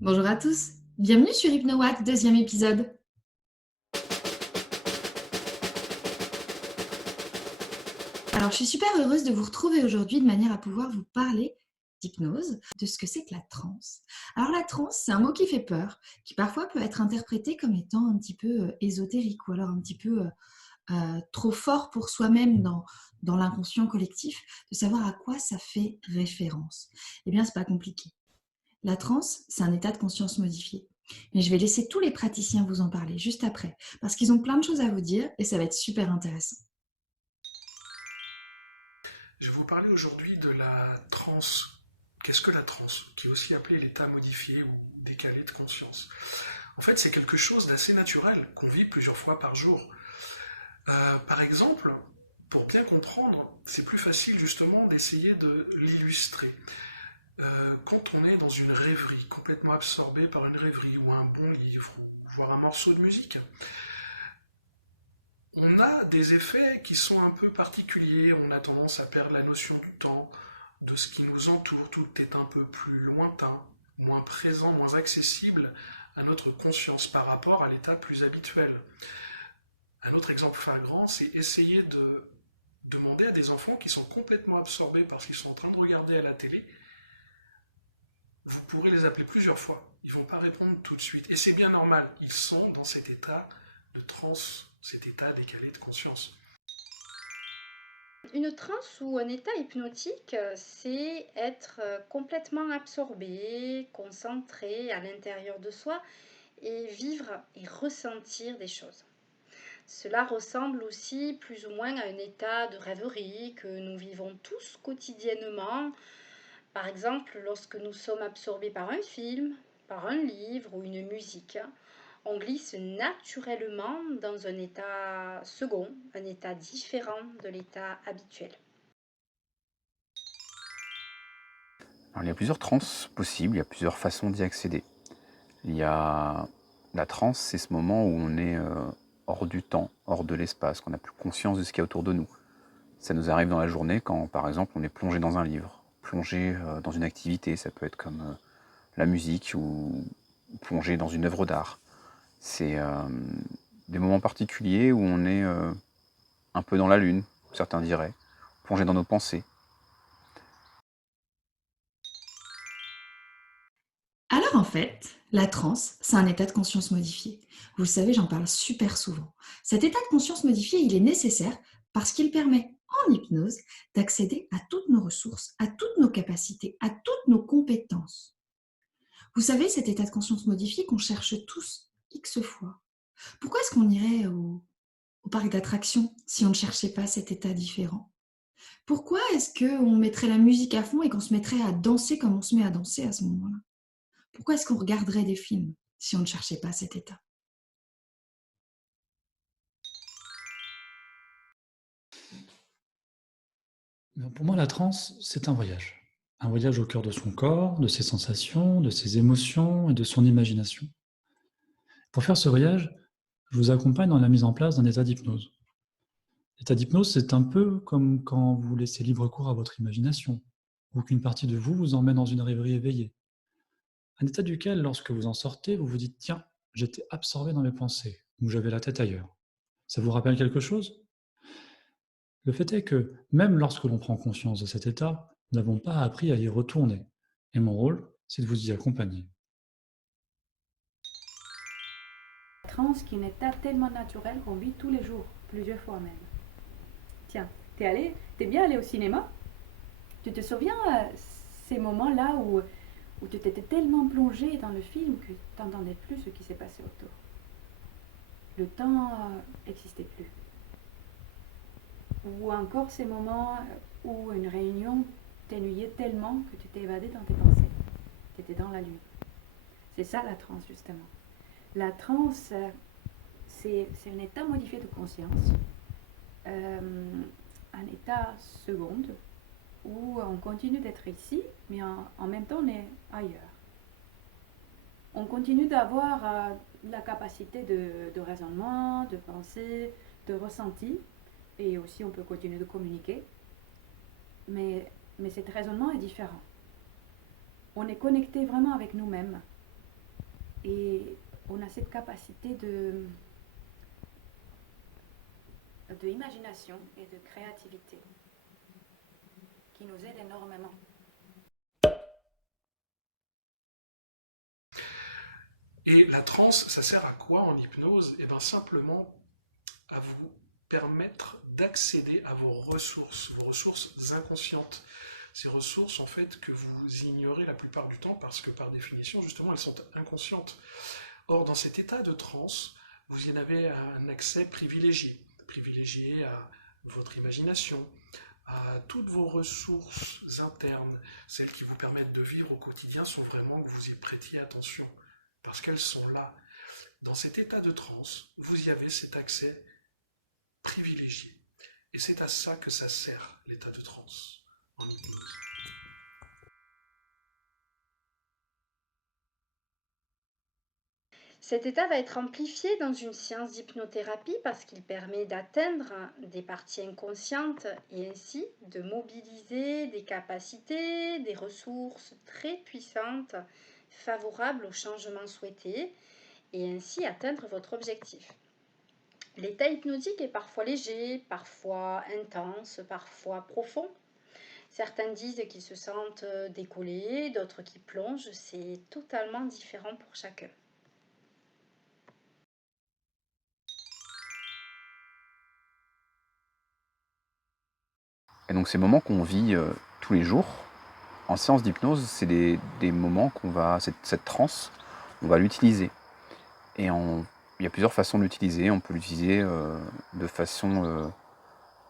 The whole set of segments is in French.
Bonjour à tous, bienvenue sur HypnoWatt, deuxième épisode. Alors je suis super heureuse de vous retrouver aujourd'hui de manière à pouvoir vous parler d'hypnose, de ce que c'est que la transe. Alors la transe, c'est un mot qui fait peur, qui parfois peut être interprété comme étant un petit peu ésotérique ou alors un petit peu trop fort pour soi-même dans l'inconscient collectif, de savoir à quoi ça fait référence. Eh bien, c'est pas compliqué. La transe, c'est un état de conscience modifié. Mais je vais laisser tous les praticiens vous en parler juste après, parce qu'ils ont plein de choses à vous dire et ça va être super intéressant. Je vais vous parler aujourd'hui de la transe. Qu'est-ce que la transe? Qui est aussi appelée l'état modifié ou décalé de conscience. En fait, c'est quelque chose d'assez naturel qu'on vit plusieurs fois par jour. Par exemple, pour bien comprendre, c'est plus facile justement d'essayer de l'illustrer. Quand on est dans une rêverie, complètement absorbé par une rêverie ou un bon livre, ou voire un morceau de musique, on a des effets qui sont un peu particuliers, on a tendance à perdre la notion du temps, de ce qui nous entoure, tout est un peu plus lointain, moins présent, moins accessible à notre conscience par rapport à l'état plus habituel. Un autre exemple flagrant, c'est essayer de demander à des enfants qui sont complètement absorbés par ce qu'ils sont en train de regarder à la télé, vous pourrez les appeler plusieurs fois. Ils vont pas répondre tout de suite. Et c'est bien normal, ils sont dans cet état de transe, cet état décalé de conscience. Une transe ou un état hypnotique, c'est être complètement absorbé, concentré à l'intérieur de soi et vivre et ressentir des choses. Cela ressemble aussi plus ou moins à un état de rêverie que nous vivons tous quotidiennement. Par exemple, lorsque nous sommes absorbés par un film, par un livre ou une musique, on glisse naturellement dans un état second, un état différent de l'état habituel. Alors, il y a plusieurs transes possibles, il y a plusieurs façons d'y accéder. Il y a la transe, c'est ce moment où on est hors du temps, hors de l'espace, qu'on n'a plus conscience de ce qu'il y a autour de nous. Ça nous arrive dans la journée quand, par exemple, on est plongé dans un livre, plongé dans une activité, ça peut être comme la musique ou plongé dans une œuvre d'art. C'est des moments particuliers où on est un peu dans la lune, certains diraient, plongé dans nos pensées. Alors en fait, la transe, c'est un état de conscience modifié. Vous le savez, j'en parle super souvent. Cet état de conscience modifié, il est nécessaire parce qu'il permet en hypnose d'accéder à toutes nos ressources, à toutes nos capacités, à toutes nos compétences. Vous savez, cet état de conscience modifié qu'on cherche tous X fois. Pourquoi est-ce qu'on irait au parc d'attractions si on ne cherchait pas cet état différent? Pourquoi est-ce qu'on mettrait la musique à fond et qu'on se mettrait à danser comme on se met à danser à ce moment-là? Pourquoi est-ce qu'on regarderait des films si on ne cherchait pas cet état? Pour moi, la transe, c'est un voyage. Un voyage au cœur de son corps, de ses sensations, de ses émotions et de son imagination. Pour faire ce voyage, je vous accompagne dans la mise en place d'un état d'hypnose. L'état d'hypnose, c'est un peu comme quand vous laissez libre cours à votre imagination, ou qu'une partie de vous vous emmène dans une rêverie éveillée. Un état duquel, lorsque vous en sortez, vous vous dites: tiens, j'étais absorbé dans mes pensées, ou j'avais la tête ailleurs. Ça vous rappelle quelque chose? Le fait est que, même lorsque l'on prend conscience de cet état, nous n'avons pas appris à y retourner. Et mon rôle, c'est de vous y accompagner. Et la transe, ça sert à quoi en hypnose? Eh bien simplement à vous permettre d'accéder à vos ressources inconscientes. Ces ressources, en fait, que vous ignorez la plupart du temps parce que, par définition, justement, elles sont inconscientes. Or, dans cet état de transe, vous y en avez un accès privilégié à votre imagination, à toutes vos ressources internes, celles qui vous permettent de vivre au quotidien, sont vraiment que vous y prêtiez attention, parce qu'elles sont là. Dans cet état de transe, vous y avez cet accès privilégié. Et c'est à ça que ça sert, l'état de transe, en hypnose. Cet état va être amplifié dans une séance d'hypnothérapie parce qu'il permet d'atteindre des parties inconscientes et ainsi de mobiliser des capacités, des ressources très puissantes favorables au changement souhaité et ainsi atteindre votre objectif. L'état hypnotique est parfois léger, parfois intense, parfois profond. Certains disent qu'ils se sentent décollés, d'autres qui plongent. C'est totalement différent pour chacun. Et donc ces moments qu'on vit tous les jours, en séance d'hypnose, c'est des moments cette transe, on va l'utiliser. Et il y a plusieurs façons de l'utiliser. On peut l'utiliser de façon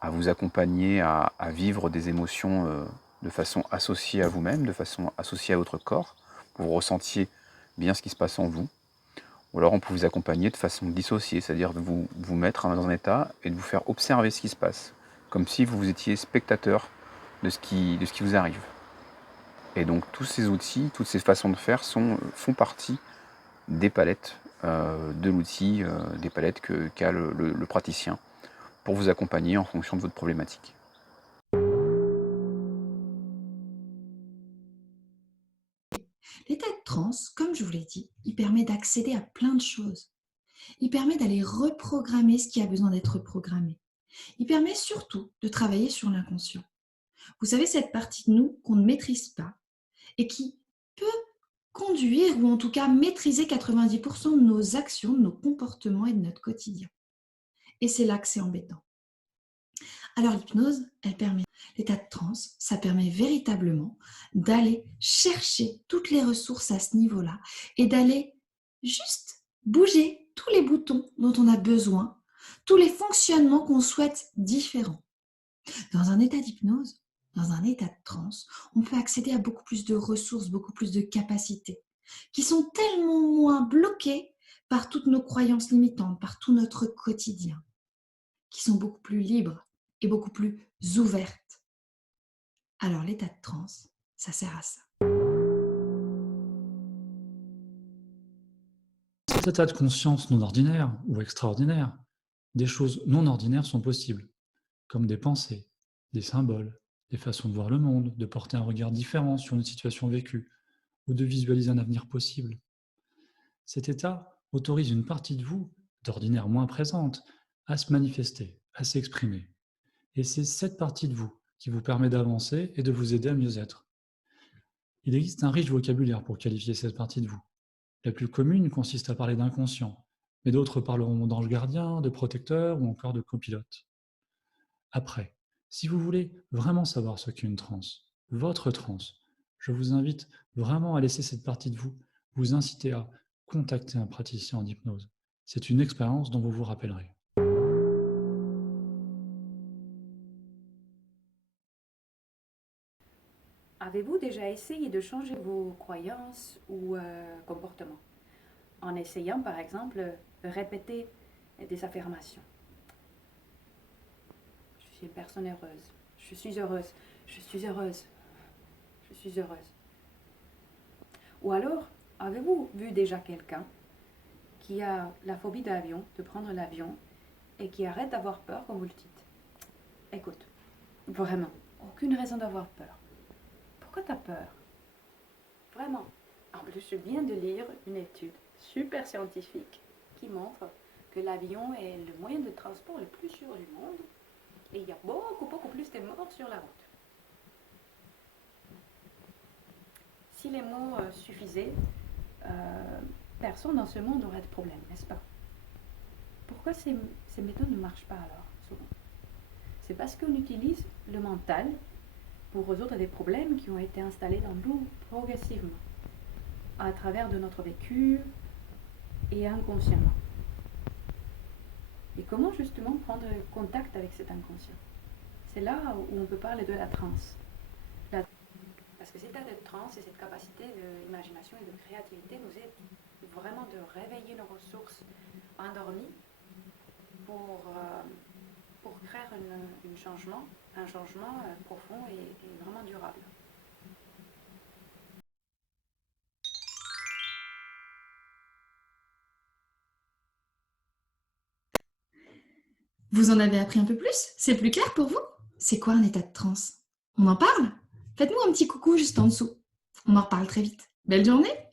à vous accompagner à vivre des émotions de façon associée à vous-même, de façon associée à votre corps, pour que vous ressentiez bien ce qui se passe en vous. Ou alors on peut vous accompagner de façon dissociée, c'est-à-dire de vous mettre dans un état et de vous faire observer ce qui se passe, comme si vous étiez spectateur de ce qui vous arrive. Et donc tous ces outils, toutes ces façons de faire font partie des palettes de l'outil, des palettes qu'a le praticien pour vous accompagner en fonction de votre problématique. L'état de transe, comme je vous l'ai dit, il permet d'accéder à plein de choses. Il permet d'aller reprogrammer ce qui a besoin d'être reprogrammé. Il permet surtout de travailler sur l'inconscient. Vous savez, cette partie de nous qu'on ne maîtrise pas et qui peut conduire ou en tout cas maîtriser 90% de nos actions, de nos comportements et de notre quotidien. Et c'est là que c'est embêtant. Alors l'hypnose, elle permet, l'état de transe, ça permet véritablement d'aller chercher toutes les ressources à ce niveau-là et d'aller juste bouger tous les boutons dont on a besoin, tous les fonctionnements qu'on souhaite différents. Dans un état d'hypnose, dans un état de transe, on peut accéder à beaucoup plus de ressources, beaucoup plus de capacités, qui sont tellement moins bloquées par toutes nos croyances limitantes, par tout notre quotidien, qui sont beaucoup plus libres et beaucoup plus ouvertes. Alors l'état de transe, ça sert à ça. Cet état de conscience non ordinaire ou extraordinaire, des choses non ordinaires sont possibles, comme des pensées, des symboles, des façons de voir le monde, de porter un regard différent sur une situation vécue, ou de visualiser un avenir possible. Cet état autorise une partie de vous, d'ordinaire moins présente, à se manifester, à s'exprimer. Et c'est cette partie de vous qui vous permet d'avancer et de vous aider à mieux être. Il existe un riche vocabulaire pour qualifier cette partie de vous. La plus commune consiste à parler d'inconscient, mais d'autres parleront d'ange gardien, de protecteur ou encore de copilote. Après, si vous voulez vraiment savoir ce qu'est une transe, votre transe, je vous invite vraiment à laisser cette partie de vous vous inciter à contacter un praticien en hypnose. C'est une expérience dont vous vous rappellerez. Avez-vous déjà essayé de changer vos croyances ou comportements en essayant par exemple de répéter des affirmations? Je suis une personne heureuse. Je suis heureuse. Je suis heureuse. Je suis heureuse. Ou alors, avez-vous vu déjà quelqu'un qui a la phobie d'avion, de prendre l'avion, et qui arrête d'avoir peur quand vous le dites? Écoute, vraiment, aucune raison d'avoir peur. Pourquoi tu as peur? Vraiment. En plus, je viens de lire une étude super scientifique qui montre que l'avion est le moyen de transport le plus sûr du monde. Et il y a beaucoup plus de monde que là. Si le monde Vous en avez appris un peu plus? C'est plus clair pour vous? C'est quoi un état de transe? On en parle? Faites-nous un petit coucou juste en dessous. On en reparle très vite. Belle journée!